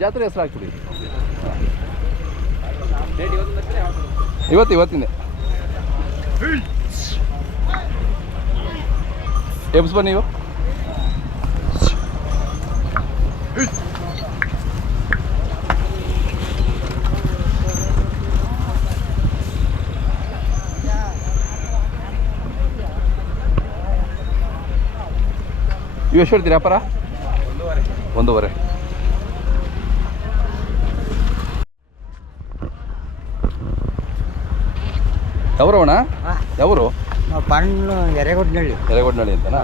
ಜಾತ್ರೆ ಹೆಸರು ಹಾಕ್ಬಿಡಿ. ಇವತ್ತು ಇವತ್ತಿಂದ. ಎಬ್ಸ್ ಬನ್ನಿ ನೀವು ಇವು ಎಷ್ಟು ಹೇಳ್ತೀರಾ ಅಪ್ಪರ ಒಂದೂವರೆ. ಯಾವರು? ನಾವು ಪಣ್ಣು ಎರೆಗೊಡ್ನಳ್ಳಿ. ಎರೆಗೊಡ್ನಳ್ಳಿ ಅಂತನಾ?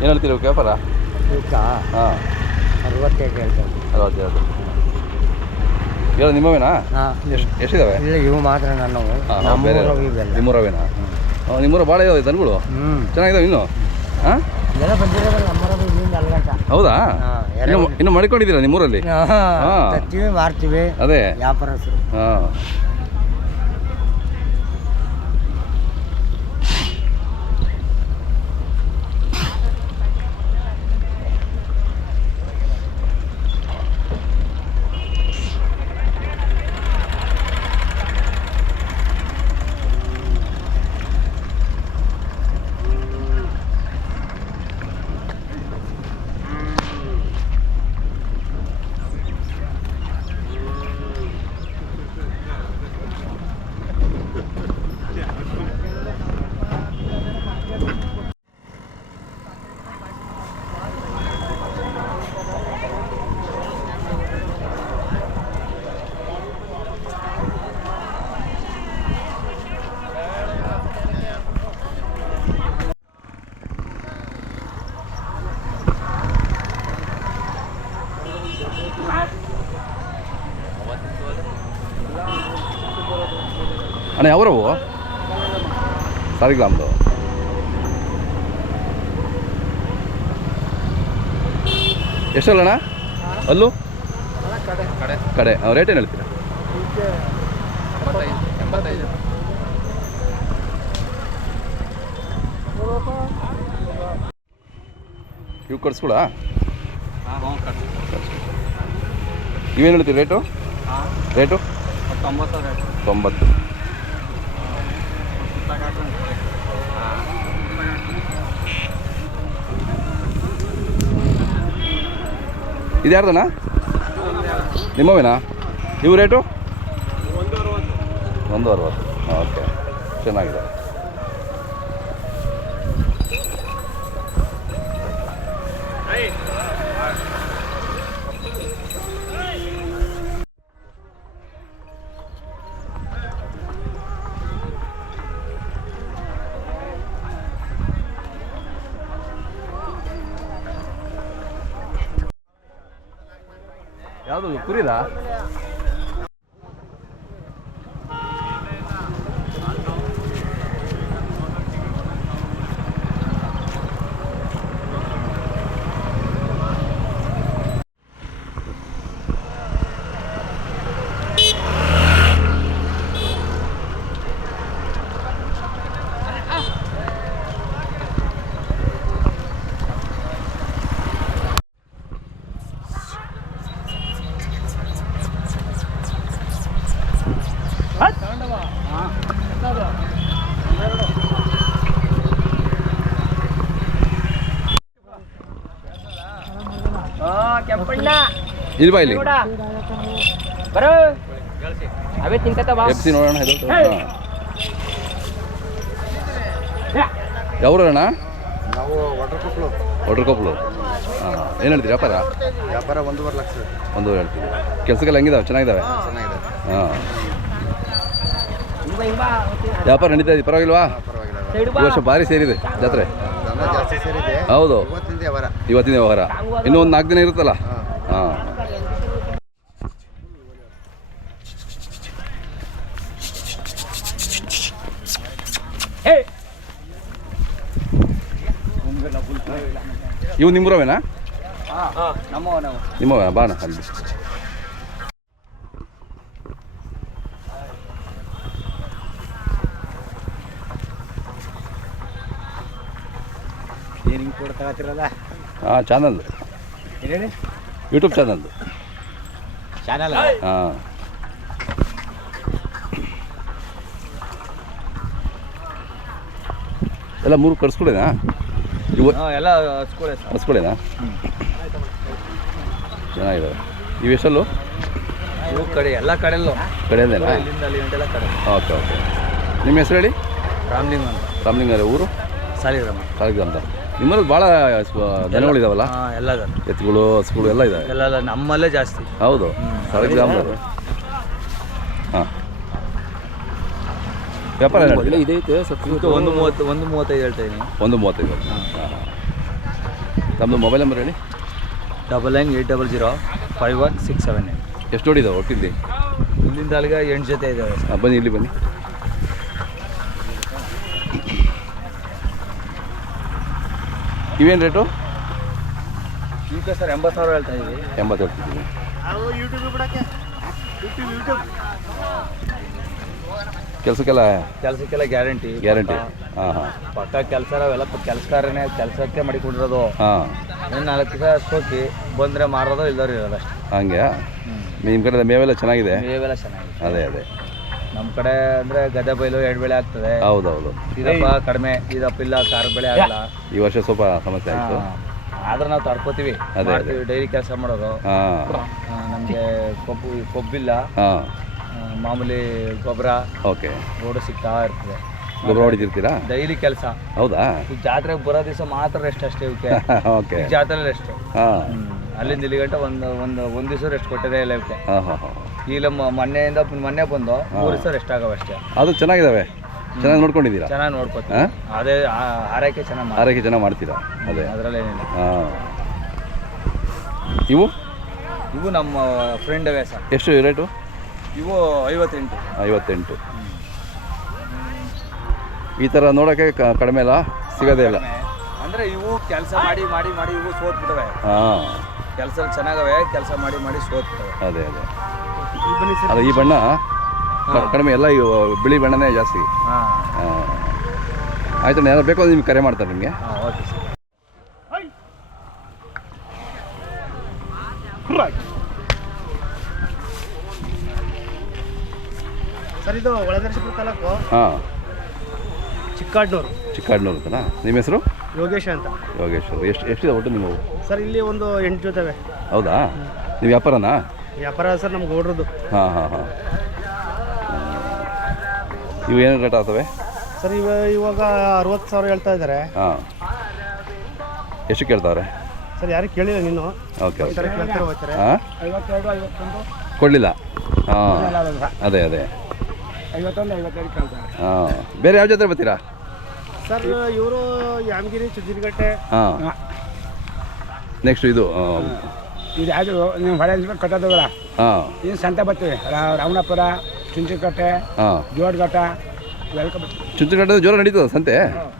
ಏನು ಹೇಳ್ತೀರಿ ಇವಕ್ಕೆ ವ್ಯಾಪಾರ ಇವಕ್ಕೆ ಹಾಂ. ಅರವತ್ತೈದು ಹೇಳ್ತಾರೆ ಅರವತ್ತೆರಡು ಹೇಳ ನಿಮ್ಮವೇನಾ? ಹಾಂ. ಎಷ್ಟು ಎಷ್ಟಿದಾವೆ? ಇಲ್ಲ ಇವು ಮಾತ್ರ ನಾನು ಹಾಂ ಬೇರೆ ನಿಮ್ಮೂರವೇನಾ? ಹಾಂ ನಿಮ್ಮೂರ ಭಾಳ ಇದಾವೆ ದನಗಳು? ಹ್ಞೂ ಚೆನ್ನಾಗಿದಾವೆ ಇನ್ನು? ಹಾಂ? ಎಲ್ಲ ಬಂದಿರೋದು ನಮ್ಮೂರವು ಇಲ್ಲಿಂದ ಅಲ್ಗಂಟ. ಹೌದಾ? ಹಾಂ ಇನ್ನು ಇನ್ನು ಮಡಿಕೊಂಡಿದ್ದೀರಾ ನಿಮ್ಮೂರಲ್ಲಿ? ಹಾಂ ತರ್ತೀವಿ ಮಾರ್ತೀವಿ. ಅದೇ. ವ್ಯಾಪಾರಸ್ಥರು. ಹಾಂ. ಅಣ್ಣ ಯಾವರವು ಎಷ್ಟಲ್ಲ ಎಷ್ಟಲ್ಲಣ್ಣ ಅಲ್ಲೂ? ಕಡೆ. ರೇಟ್ ಏನು ಹೇಳ್ತೀರಾ? ಇವು ಕಟ್ಸ್ಕೊಳ ಇವೇನು ಹೇಳ್ತೀರಿ ರೇಟು ರೇಟು ತೊಂಬತ್ತು. ಇದು ಯಾರ್ದಣ್ಣ? ನಿಮ್ಮವೇನಾ ಇವು ರೇಟು? ಒಂದು ಅರವತ್ತು. ಓಕೆ. ಚೆನ್ನಾಗಿದೆ. 야도 꿀이다. ಇಲ್ಲಿ ಬಾ ಇಲ್ಲಿ. ಬರೋ. ಅವೇ ನೋಡೋಣ ಇದು ಹಾಂ ಯಾವ್ರು ಅಣ್ಣ ನಾವು ವಾಟರ್ ಕೊಪ್ಪಳು ಹಾಂ. ಏನು ಹೇಳ್ತೀರಿ ವ್ಯಾಪಾರ? ವ್ಯಾಪಾರ ಒಂದೂವರೆ ಲಕ್ಷ. ಒಂದೂವರೆ ಹೇಳ್ತೀವಿ ಕೆಲಸಕ್ಕೆಲ್ಲ ಹೆಂಗಿದಾವೆ? ಚೆನ್ನಾಗಿದ್ದಾವೆ ಚೆನ್ನಾಗಿದೆ ಹಾಂ. ವ್ಯಾಪಾರ ನಡೀತಾ ಇದೆ ಪರವಾಗಿಲ್ವಾ? ಪರವಾಗಿಲ್ಲ ಈ ವರ್ಷ ಭಾರಿ ಸೇರಿದೆ ಜಾತ್ರೆ. ಹೌದು. ಇವತ್ತಿನ ವ್ಯವಹಾರ. ಇನ್ನೂ ಒಂದು ನಾಲ್ಕು ದಿನ ಇರುತ್ತಲ್ಲ? ಹೇ. ಇವು ನಿಮ್ಮೂರವೇನಾ ನಿಮ್ಮವ ಬಾಣ ಅಲ್ಲಿ. ಚಾನಲ್ ಹಾಂ ಚಾನಲ್ದು ಹೇಳಿ ಯೂಟ್ಯೂಬ್ ಚಾನಲ್ ಚಾನಲ್ ಹಾಂ. ಎಲ್ಲ ಮೂರು ಕರ್ಸ್ಕೊಡೇನಾ? ಇವು ಎಲ್ಲ ಕರ್ಸ್ಕೊಡೇನಾ ಚೆನ್ನಾಗಿದ್ದಾವೆ ಇವು ಎಷ್ಟಲ್ಲೂ? ಕಡೆ ಎಲ್ಲ ಕಡೆಯಲ್ಲೂ. ಕಡೆಯಲ್ಲೇನಾ ಓಕೆ ಓಕೆ. ನಿಮ್ಮ ಹೆಸರು ಹೇಳಿ? ರಾಮಲಿಂಗ ಅಂತ. ರಾಮಲಿಂಗರ ಊರು? ಸಾಲಿಗ್ರಾಮ. ಸಾಲಿಗ್ರಾಮ ಅಂತ ನಿಮ್ಮಲ್ಲಿ ಭಾಳ ದನಗಳಿದಾವಲ್ಲ? ಹಾಂ ಎಲ್ಲ ಎತ್ತುಗಳು ಹಸುಗಳು ಎಲ್ಲ ಇದಾವೆ. ಎಲ್ಲ ನಮ್ಮಲ್ಲೇ ಜಾಸ್ತಿ. ಹೌದು. ಸಾಲಿಗ್ರಾಮದವರು. ವ್ಯಾಪಾರ ಏನು ಹೇಳ್ತೀರಾ? ಇದಕ್ಕೆ ಒಂದು ಮೂವತ್ತು ಒಂದು ಮೂವತ್ತೈದು ಹೇಳ್ತಾ ಇದ್ದೀನಿ ಒಂದು ಮೂವತ್ತೈದು. ಹಾಂ. ಹಾಂ ತಮ್ಮದು ಮೊಬೈಲ್ ನಂಬರ್ ಹೇಳಿ. Double nine eight double zero five one six seven eight ಎಷ್ಟು ಹೊಡಿದಾವೆ ಒಟ್ಟಿಲ್ಲಿ? ಇಲ್ಲಿಂದ ಅಲ್ಲಿಗೆ ಎಂಟು ಜೊತೆ ಇದ್ದಾವೆ ಬನ್ನಿ ಇಲ್ಲಿ ಬನ್ನಿ. ಇವೇನು ರೇಟು? ಈಗ ಸರ್ ಎಂಬತ್ತು ಸಾವಿರ ಹೇಳ್ತಾ ಇದ್ದೀವಿ ಎಂಬತ್ತು ಹೇಳ್ತಿದ್ದೀನಿ. ಕೆಲಸಕ್ಕೆಲ್ಲ ಕೆಲಸಕ್ಕೆಲ್ಲ ಗ್ಯಾರಂಟಿ ಗ್ಯಾರಂಟಿ. ಹಾಂ ಹಾಂ. ಪಕ್ಕ ಕೆಲಸ ಅವೆಲ್ಲ ಕೆಲಸಕ್ಕೆ ಮಾಡಿಕೊಂಡಿರೋದು. ಹಾಂ. ಇನ್ನು ನಾಲ್ಕು ದಿವಸ ಸೋಕಿ ಬಂದರೆ ಮಾರೋದು ಇಲ್ಲದವ್ರು ಇರೋದು ಅಷ್ಟೇ. ಹಂಗೆ? ನಿಮ್ಮ ಕಡೆ ಮೇವೆಲ್ಲ ಚೆನ್ನಾಗಿದೆ? ಮೇವೆಲ್ಲ ಚೆನ್ನಾಗಿದೆ. ಅದೇ ಅದೇ. ನಮ್ಮ ಕಡೆ ಅಂದರೆ ಗದ್ದೆ ಬೈಲು ಎರಡು ಬೆಳೆ ಆಗ್ತದೆ. ಹೌದೌದು. ಇದಪ್ಪ ಕಡಿಮೆ ಇದಪ್ಪ ಇಲ್ಲ ಖಾರ ಬೆಳೆ ಆಗಲ್ಲ. ಈ ವರ್ಷ ಸ್ವಲ್ಪ ಸಮಸ್ಯೆ ಆಯಿತು. ಆದ್ರೆ ನಾವು ತಡ್ಕೋತೀವಿ. ಅದೇ. ಮಾಡ್ತೀವಿ ಡೈಲಿ ಕೆಲಸ ಮಾಡೋದು. ಹಾಂ. ನಮಗೆ ಕೊಬ್ಬು ಕೊಬ್ಬಿಲ್ಲ. ಹಾಂ. ಮಾಮೂಲಿ ಗೊಬ್ಬರ ಓಕೆ. ರೋಡು ಸಿಗ್ತಾ ಇರ್ತದೆ. ಗೊಬ್ಬರ ಹೊಡಿತಿರ್ತೀರಾ? ಡೈಲಿ ಕೆಲಸ. ಹೌದಾ? ಈ ಜಾತ್ರೆಗೆ ಬರೋ ದಿವಸ ಮಾತ್ರ ರೆಸ್ಟ್ ಅಷ್ಟೇ ಇವಕ್ಕೆ. ಓಕೆ. ಜಾತ್ರೆ ರೆಸ್ಟ್ ಹಾಂ. ಅಲ್ಲಿಂದ ಇಲ್ಲಿ ಗಂಟೆ ಒಂದು ಒಂದು ಒಂದು ದಿವಸ ರೆಸ್ಟ್ ಕೊಟ್ಟಿದೆ ಇಲ್ಲ ಇವಕ್ಕೆ. ಹಾಂ ಹಾಂ ಹಾಂ. ಈಗ ಮ- ಮೊನ್ನೆಯಿಂದ ಮೊನ್ನೆ ಬಂದು ಮೂರು ದಿವಸ ರೆಸ್ಟ್ ಆಗವೆ ಅಷ್ಟೇ. ಅದು ಚೆನ್ನಾಗಿದ್ದಾವೆ ಚೆನ್ನಾಗಿ ನೋಡ್ಕೊಂಡಿದ್ದೀರಾ? ಚೆನ್ನಾಗಿ ನೋಡ್ಕೊತೀವಿ. ಅದೇ ಆ- ಆರೈಕೆ ಚೆನ್ನಾಗಿ ಮಾಡಿ ಆರೈಕೆ ಚೆನ್ನಾಗಿ ಮಾಡ್ತೀರಾ? ಅದೇ. ಅದರಲ್ಲೇನಿಲ್ಲ ಹಾಂ. ಇವು? ಇವು ನಮ್ಮ ಫ್ರೆಂಡ್ ವ್ಯಾಸ ಎಷ್ಟು ರೇಟು ಇವು ಐವತ್ತೆಂಟು. ಐವತ್ತೆಂಟು. ಈ ಥರ ನೋಡೋಕ್ಕೆ ಕಡಿಮೆ ಅಲ್ಲ? ಸಿಗೋದೇ ಇಲ್ಲ. ಅಂದ್ರೆ ಇವು ಕೆಲಸ ಮಾಡಿ ಮಾಡಿ ಮಾಡಿ ಇವು ಸೋತ್ ಬಿಟ್ಟವೆ ಹಾಂ. ಕೆಲಸ ಚೆನ್ನಾಗವೆ ಕೆಲಸ ಮಾಡಿ ಮಾಡಿ ಸೋತ್ ಬಿಟ್ಟವೆ ಅದೇ. ಅದೇ ಅಲ್ಲ ಈ ಬಣ್ಣ ಕಡಿಮೆ ಎಲ್ಲ ಇವು ಬಿಳಿ ಬಣ್ಣನೇ ಜಾಸ್ತಿ. ಹಾಂ. ಆಯ್ತು ಯಾರು ಬೇಕು ನಿಮ್ಗೆ ಕರೆ ಮಾಡ್ತಾರೆ ನಿಮಗೆ. ಹಾಂ ಓಕೆ ಸರ್. ಇದು ಒಳದರ್ಶಪುರ ತಾಲೂಕು ಹಾಂ. ಚಿಕ್ಕಾಡ್ನೂರು. ಚಿಕ್ಕಾಡ್ನೂರು ಅಂತನಾ? ನಿಮ್ಮ ಹೆಸರು? ಯೋಗೇಶ್ ಅಂತ. ಯೋಗೇಶ್ ಅವರು. ಎಷ್ಟು ಎಷ್ಟಿದೆ ಒಟ್ಟು ನಿಮ್ಮ ಸರ್ ಇಲ್ಲಿ ಒಂದು ಎಂಟು ಜೊತೆವೆ. ಹೌದಾ? ನೀವು ವ್ಯಾಪಾರನಾ? ವ್ಯಾಪಾರ ಸರ್ ನಮ್ಗೆ ಗೌಡ್ರದ್ದು ಹಾಂ ಹಾಂ ಹಾಂ. ಇವು ಏನು ರೇಟ್ ಆಗ್ತವೆ? ಸರ್ ಇವ ಇವಾಗ ಅರವತ್ತು ಸಾವಿರ ಹೇಳ್ತಾ ಇದ್ದಾರೆ ಹಾಂ. ಎಷ್ಟು ಕೇಳ್ತಾವ್ರೆ ಸರ್ ಯಾರು ಕೇಳಿಲ್ಲ ನೀನು ಓಕೆ ಓಕೆ. ಹಾಂ? ಕೊಡಲಿಲ್ಲ? ಹಾಂ. ಅದೇ ಅದೇ. ಐವತ್ತೊಂದು ಐವತ್ತೆರಡು ಕೇಳ್ತಾರೆ ಹಾಂ. ಬೇರೆ ಯಾವ ಜಾತ್ರೆ ಬರ್ತೀರಾ? ಸರ್ ಇವರು ಯಾಮಗಿರಿ ಚುಜಿನಗಟ್ಟೆ ಹಾಂ. ನೆಕ್ಸ್ಟ್ ಇದು ಇದು ಯಾವುದು ನೀವು ಹೊಳೆ ಕಟ್ಟೋದಲ್ಲ ಹಾಂ. ಇದು ಸಂತೆ ಬರ್ತೀವಿ. ರಾ- ಚುಂಚಿಕಟ್ಟೆ ಹಾಂ. ಜೋಡ್ಘಟ್ಟ ಇವೆಲ್ಲ ಬರ್ತೀವಿ. ಚುಂಚನಗಡ್ಡೆ ಜೋರ ನಡೀತದ ಸಂತೆ?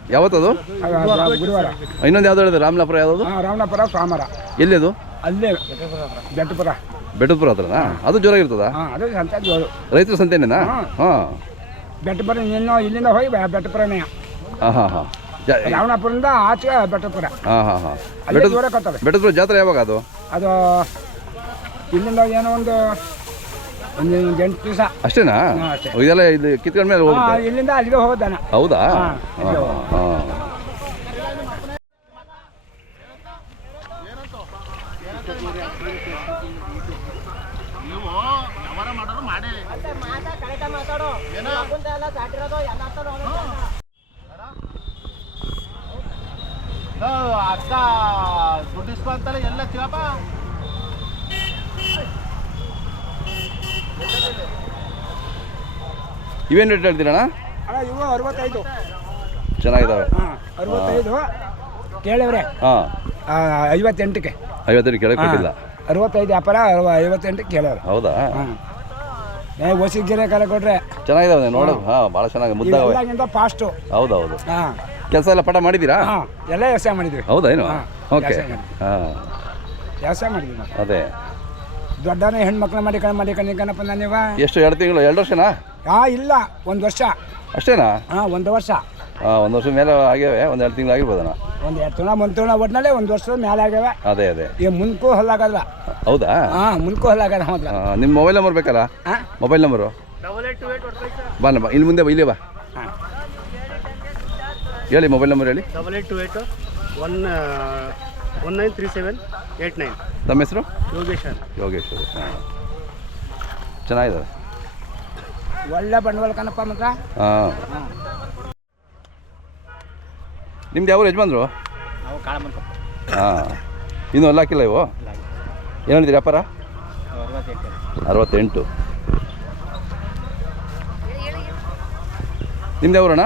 ಯಾವತ್ತದು? ಅದು- ಅದು ಗುರುವಾರ. ಇನ್ನೊಂದು ಯಾವ್ದು ಹೇಳಿದ್ರೆ? ರಾಮಲಾಪುರ ಯಾವುದು ಹಾಂ ರಾಮಣಪುರ ಕಾಮರ ಎಲ್ಲಿ ಅದು ಅಲ್ಲೇ ಬೆಟ್ಟಪುರ ಬೆಟ್ಟದಪುರ ಹತ್ರನಾ? ಅದು ಜೋರಾಗಿರ್ತದ ಹಾಂ ಅದು ಸಂತೆ ಜೋರು ರೈತರ ಸಂತೆನೇನಾ ಹಾಂ. ಬೆಟ್ಟಪುರ ಇನ್ನೂ ಇಲ್ಲಿಂದ ಹೋಗಿ ಬೆ- ಬೆಟ್ಟಪುರನೇ ಹಾಂ ಹಾಂ ಹಾಂ. ರಾಮಣಪುರದಿಂದ ಆಚೆ ಬೆಟ್ಟಪುರ ಹಾಂ ಹಾಂ ಹಾಂ. ಅಲ್ಲೇ ಬೆಟ್ಟದ ಜೋರ ಕತ್ತವೆ. ಬೆಟ್ಟದಪುರ ಜಾತ್ರೆ ಯಾವಾಗ ಅದು? ಅದು ಇಲ್ಲಿಂದ ಏನೋ ಒಂದು ಒಂದು ಎಂಟು ದಿವಸ. ಅಷ್ಟೇನಾ? ಹಾಂ, ಅಷ್ಟೇ. ಇದೆಲ್ಲ ಇದು ಕಿತ್ಕೊಂಡ ಮೇಲೆ ಹೋಗುತ್ತೆ ಇಲ್ಲಿಂದ ಅಲ್ಲಿಗೆ ಹೋಗೋದಾನ. ಹೌದಾ? ಹಾಂ, ಹಾಂ ಹಾಂ. ಅರ್ಧ ದುಡ್ಡು ಇಸ್ಕೊಂತಾರೆ ಎಲ್ಲ ಚಿರಪ್ಪ ಇವೇನು ರೇಟ್ ಹೇಳ್ತೀರಣ್ಣ? ಅಣ್ಣ ಇವು ಅರವತ್ತೈದು. ಚೆನ್ನಾಗಿದ್ದಾವೆ ಅರವತ್ತೈದು. ಕೇಳವ್ರೆ ಹಾಂ. ಐವತ್ತೆಂಟಕ್ಕೆ. ಐವತ್ತೆಂಟು ಕೇಳಕ್ಕೆ ಕೊಟ್ಟಿಲ್ಲ. ಅರವತ್ತೈದು ವ್ಯಾಪಾರ ಅರವ ಐವತ್ತೆಂಟಕ್ಕೆ ಕೇಳವ್ರೆ. ಹೌದಾ? ಹಾಂ. ಏ ಹೊಸಿಗೆರೆ ಕಾಲ ಕೊಟ್ರೆ. ಚೆನ್ನಾಗಿದ್ದಾವೆ ನೋಡು. ಹಾಂ. ಭಾಳ ಚೆನ್ನಾಗಿ ಮುದ್ದಾಗವೆ ಇವೆಲ್ಲಗಿಂತ ಫಾಸ್ಟು ಹೌದು ಹೌದು ಹಾಂ. ಕೆಲಸ ಎಲ್ಲ ಪಟ ಮಾಡಿದ್ದೀರಾ? ಹಾಂ ಎಲ್ಲ ವ್ಯವಸಾಯ ಮಾಡಿದ್ವಿ. ಹೌದಾ ಏನು? ಹಾಂ, ಓಕೆ ವ್ಯವಸಾಯ ಮಾಡಿ. ಹಾಂ. ವ್ಯವಸಾಯ ಮಾಡಿದ್ವಿ ನಾವು. ಅದೇ. ದೊಡ್ಡನೇ ಹೆಣ್ಮಕ್ಳು ಮಾಡಿ ಮಾಡಿಕೊಂಡು ಕಣಪ್ಪ ನಾನೀವ. ಎಷ್ಟು ಎರಡು ತಿಂಗಳು ಎರಡು ವರ್ಷನಾ? ಹಾಂ ಇಲ್ಲ ಒಂದು ವರ್ಷ. ಅಷ್ಟೇನಾ? ಹಾಂ ಒಂದು ವರ್ಷ. ಹಾಂ ಒಂದು ವರ್ಷದ ಮೇಲೆ ಆಗ್ಯಾವೆ ಒಂದು ಎರಡು ತಿಂಗಳು ಆಗಿರ್ಬೋದಣ್ಣ ಒಂದು ಎರಡು ತಿಂಗಳ ಒಂದು ತಿಂಗಳ ಒಟ್ಟಿನಲ್ಲೇ ಒಂದು ವರ್ಷದ ಮೇಲೆ ಆಗ್ಯಾವೆ. ಅದೇ ಅದೇ. ಈಗ ಮುಂದಕ್ಕೂ ಹಲ್ಲಾಗಲ್ಲ ಹೌದಾ? ಹಾಂ ಹೋಲಾಗ ಆ, ನಿಮ್ಮ ಮೊಬೈಲ್ ನಂಬರ್ ಬೇಕಲ್ಲ ಹಾಂ mobile number double eight two eight one ಬಾ ನಮ್ಮ ಇಲ್ಲಿ ಮುಂದೆ ಬಾ, ಇಲ್ಲಿ ಬಾ. ಹಾಂ. ಹೇಳಿ ಮೊಬೈಲ್ ನಂಬರ್ ಹೇಳಿ. Double eight two eight one one nine three seven eight nine. ತಮ್ಮ ಹೆಸರು? ಯೋಗೇಶ್ ಅಂತ. ಯೋಗೇಶ್ವರಿ ಹಾಂ. ಚೆನ್ನಾಗಿದ್ದಾರೆ. ಒಳ್ಳೆ ಬಂಡವಾಳ ಕಣಪ್ಪ ಮಾತ್ರ. ಹಾಂ. ನಿಮ್ದು ಯಾವ ಯಜಮಾನ್ರು? ನಾವು ಕಾಳ ಹಾಂ. ಇನ್ನೂ ಅಲ್ಲ ಹಾಕಿಲ್ಲ ಇವು? ಏನು ಹೇಳ್ತೀರಿ ವ್ಯಾಪಾರ? ಅರವತ್ತೆಂಟು. ನಿಮ್ದು ಅಣ್ಣ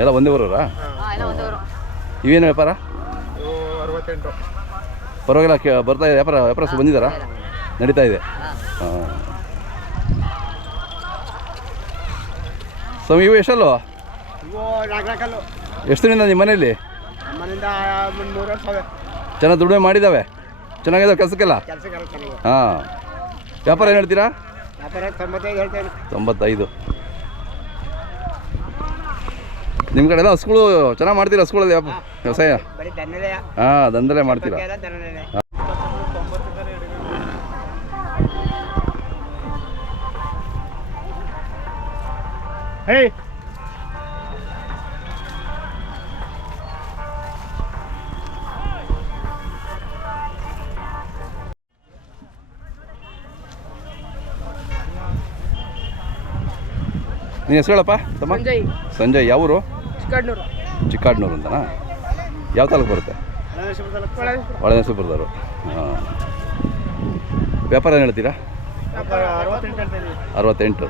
ಎಲ್ಲ ಒಂದೇ ಊರವ್ರ? ಇವೇನು ವ್ಯಾಪಾರ? ಪರವಾಗಿಲ್ಲ ಕೇ ಬರ್ತಾ ಇದೆ ವ್ಯಾಪಾರ ವ್ಯಾಪಾರ ಬಂದಿದ್ದಾರಾ? ನಡೀತಾ ಇದೆ. ಹಾಂ. ಸ್ವಾಮಿ ಇವು ಎಷ್ಟಲ್ಲೋ? ಎಷ್ಟು ದಿನ ನಿಮ್ಮ ಮನೆಯಲ್ಲಿ? ಚೆನ್ನಾಗಿ ದುಡಿಮೆ ಮಾಡಿದ್ದಾವೆ. ಚೆನ್ನಾಗಿದ್ದಾವೆ ಕೆಲಸಕ್ಕೆಲ್ಲ? ಹಾಂ. ವ್ಯಾಪಾರ ಏನು ಹೇಳ್ತೀರಾ? ವ್ಯಾಪಾರ ತೊಂಬತ್ತೈದು ನಿಮ್ಮ ಕಡೆ ಎಲ್ಲ ಹಸ್ಗಳು ಚೆನ್ನಾಗಿ ಮಾಡ್ತೀರಾ ಹಸುಗಳಲ್ಲಿ ವ್ಯಾಪ ವ್ಯವಸಾಯ? ಹಾಂ ದಂಧಲೆ ಮಾಡ್ತೀರಾ? ದನ್ನದೇ ನೀನು ಹೆಸರು ಹೇಳಪ್ಪ ತಮ್ಮ? ಸಂಜಯ್. ಸಂಜಯ್ ಯಾವೂರು ಚಿಕ್ಕಾಡ್ನೂರು. ಚಿಕ್ಕಾಡ್ನೂರು ಅಂತನಾ? ಯಾವ ತಾಲೂಕು ಬರುತ್ತೆ? ಒಳನೇಶ್ವರದವರು ಹಾಂ. ವ್ಯಾಪಾರ ಏನು ಹೇಳ್ತೀರಾ? ಅರವತ್ತೆಂಟು.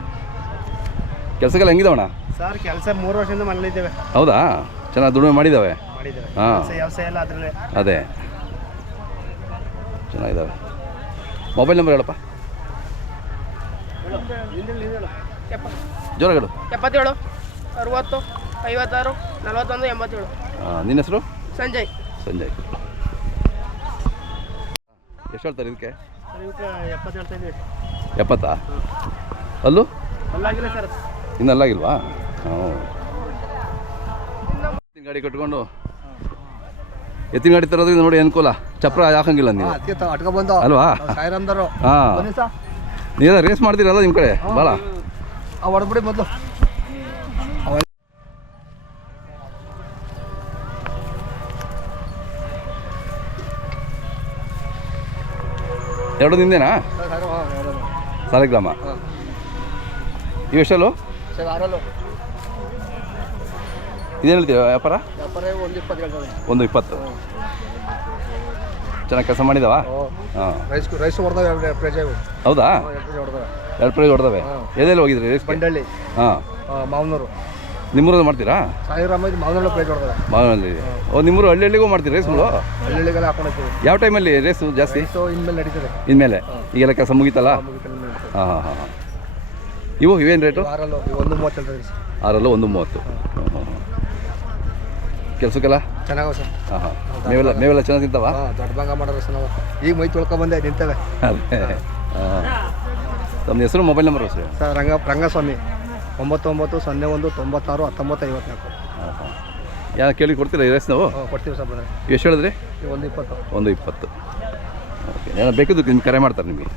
ಕೆಲಸಕ್ಕೆಲ್ಲ ಹೆಂಗಿದಾವಣ್ಣ ಸರ್ ಕೆಲಸ ಮೂರು ವರ್ಷದಿಂದ ಮನೇಲಿದ್ದೇವೆ ಹೌದಾ? ಚೆನ್ನಾಗಿ ದುಡಿಮೆ ಮಾಡಿದ್ದಾವೆ? ಹಾಂ. ಅದೇ. ಚೆನ್ನಾಗಿದ್ದಾವೆ. ಮೊಬೈಲ್ ನಂಬರ್ ಹೇಳಪ್ಪ. ಜೋರಾಗಡು ಎಪ್ಪತ್ತೇಳು ಅರವತ್ತು ಐವತ್ತಾರು ನಲವತ್ತೊಂದು ಎಂಬತ್ತೇಳು. ಹಾಂ ನಿನ್ನ ಹೆಸರು? ಸಂಜಯ್. ಸಂಜಯ್. ಎಷ್ಟು ಹೇಳ್ತಾರೆ ಇದಕ್ಕೆ? ಎಪ್ಪತ್ತು ಅಲ್ಲೂ? ಅಲ್ಲಾಗಿಲ್ಲ ಸರ್. ಇನ್ನು ಅಲ್ಲಾಗಿಲ್ವಾ? ಹ್ಞೂ ಎತ್ತಿನ ಗಾಡಿ ಕಟ್ಕೊಂಡು. ಎತ್ತಿನ ಗಾಡಿ ತರೋದ್ರಿಂದ ನೋಡಿ ಅನುಕೂಲ. ಚಪ್ರ ಹಾಕಂಗಿಲ್ಲ ನೀವು. ಅಲ್ವಾ? ಹಾಂ. ನೀವೆಲ್ಲ ರೇಸ್ ಮಾಡ್ತೀರಲ್ಲ ನಿಮ್ಮ ಕಡೆ? ಭಾಳ ಹೊಡೆದ್ಬಿಡಿ ಮೊದಲು. ಎರಡು ನಿಂದೇನಾ? ಸಾಲಿಗ್ರಾಮ. ಆರಲ್ಲು. ಇದೇನು ಹೇಳ್ತೀವಿ ವ್ಯಾಪಾರ? ಒಂದು ಇಪ್ಪತ್ತು ಚೆನ್ನಾಗಿ ಕೆಲಸ ಮಾಡಿದವಾ? ಹಾಂ. ರೈಸ್ ರೈಸ್ ಹೊಡೆದವೆ ಪ್ರಜೆ ಹೌದಾ ಎರಡು ಪ್ರೈಸ್ ಹೊಡೆದವೆ ಎಲ್ಲೆಲ್ಲಿ ಹೋಗಿದ್ರಿ ರೇಸ್ ಬಂಡಳ್ಳಿ. ಹಾಂ. ಮಾವನೂರು. ನಿಮ್ಮೂರಲ್ಲಿ ಮಾಡ್ತೀರಾ? ಸಾಯಿರಾಮ ಇದು ಪ್ರೈಸ್ ಹೊಡೆದ ಮಾವನಲ್ಲಿ ಓ ನಿಮ್ಮೂರು ಹಳ್ಳಿ ಹಳ್ಳಿಗೂ ಮಾಡ್ತೀರಿ ರೇಸ್ಗಳು ಹಳ್ಳಿಗಳಿಗೆಲ್ಲ ಹಾಕೊಂಡಿರ್ತೀವಿ ಯಾವ ಟೈಮಲ್ಲಿ ರೇಸು ಜಾಸ್ತಿ? ಸೊ ಇನ್ಮೇಲೆ ನಡೀತದೆ. ಇನ್ಮೇಲೆ? ಈಗೆಲ್ಲ ಕೆಲಸ ಮುಗೀತಲ್ಲ? ಹಾಂ ಹಾಂ ಹಾಂ ಹಾಂ ಇವು ಇವೇನು ರೇಟು ಆರಲ್ಲು ಒಂದು ಮೂವತ್ತು ಹೇಳ್ತಾರೆ ಸರ್ ಆರಲ್ಲೂ ಒಂದು ಮೂವತ್ತು. ಕೆಲಸಕ್ಕೆಲ್ಲ? ಚೆನ್ನಾಗವ ಸರ್ ಹಾಂ ಹಾಂ. ಮೇವೆಲ್ಲ ಮೇವೆಲ್ಲ ಚೆನ್ನಾಗಿ ತಿಂತಾವ? ದೊಡ್ಡ ಭಂಗ ಮಾಡೋರು ಸರ್ ನಾವು. ಈಗ ಮೈ ತೊಳ್ಕೊ ಬಂದೆ ನಿಂತವೆ. ಹಾಂ. ತಮ್ಮ ಹೆಸರು mobile number sir sir Ranga Rangaswamy. ಒಂಬತ್ತೊಂಬತ್ತು ಒಂಬತ್ತು ಸೊನ್ನೆ ಒಂದು ತೊಂಬತ್ತಾರು ಹತ್ತೊಂಬತ್ತು ಐವತ್ನಾಲ್ಕು ಹಾಂ ಹಾಂ ಯಾರು ಕೇಳಿ ಕೊಡ್ತೀರಾ ಈ ರೇಸ್ ನಾವು? ಕೊಡ್ತೀವಿ ಸರ್ ಬಂದರೆ. ಎಷ್ಟು ಹೇಳಿದ್ರಿ? ಒಂದು ಇಪ್ಪತ್ತು. ಒಂದು ಇಪ್ಪತ್ತು. ಓಕೆ ಏನೋ ಬೇಕಿದ್ದು ನಿಮ್ಗೆ ಕರೆ ಮಾಡ್ತಾರೆ ನಿಮಗೆ.